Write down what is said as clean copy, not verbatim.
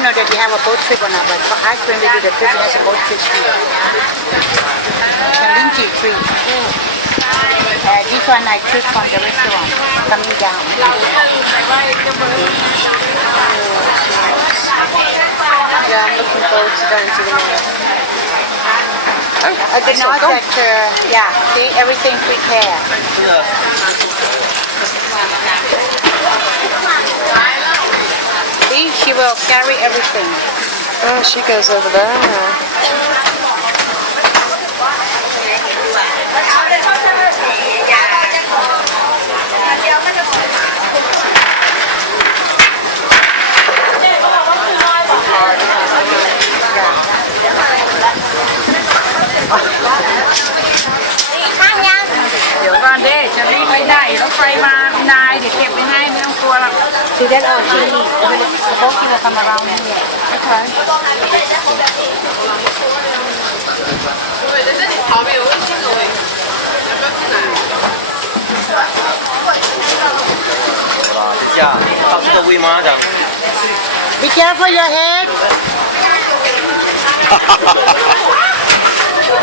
I don't know that you have a boat trip or not, but for us when we do the trip, we have a boat trip too. The Linji tree. This one I took from the restaurant coming down. Yeah, I'm looking forward to going to the north. Oh, The north sector, yeah, see everything prepared. See, she will carry everything. Oh, she goes over there. See that all she needs. The boat will come around here. Okay. Be careful your head.